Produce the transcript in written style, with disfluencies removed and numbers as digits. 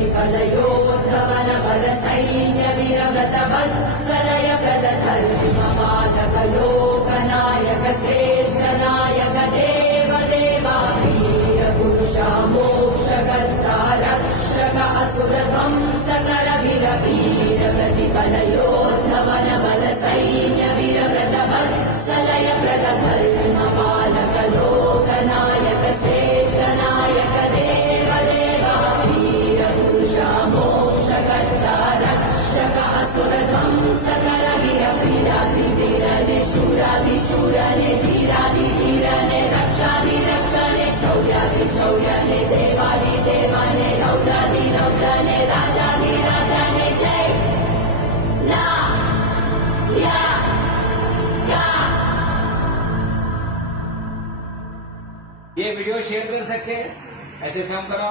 प्रतिफलयोद्धवन बल सैन्य वीरव्रत वत्सलय प्रदधर्मपालक लोकनायक श्रेष्ठ नायक देव देवा वीर पुरुषा मोक्षकर्ता रक्षक असुर ध्वंसकर वीर वीर प्रतिफलयोद्धवन बल सैन्य वीरव्रत वत्सलय प्रदधर्मपालक लोकनायक श्रेष्ठ नायक देव देवा वीर पुरुषा मोक्षकर्ता रक्षक असुर ध्वंसकर वीर वीराधिवीरने शूराधिशूरने धीराधिधीरने रक्षाधिरक्षणे शौर्याधिशौर्यने देवाधिदेवाने रौद्राधिरौद्रने राजाधिराजाने जय ना या ये वीडियो शेयर कर सकते हैं, ऐसे काम करो।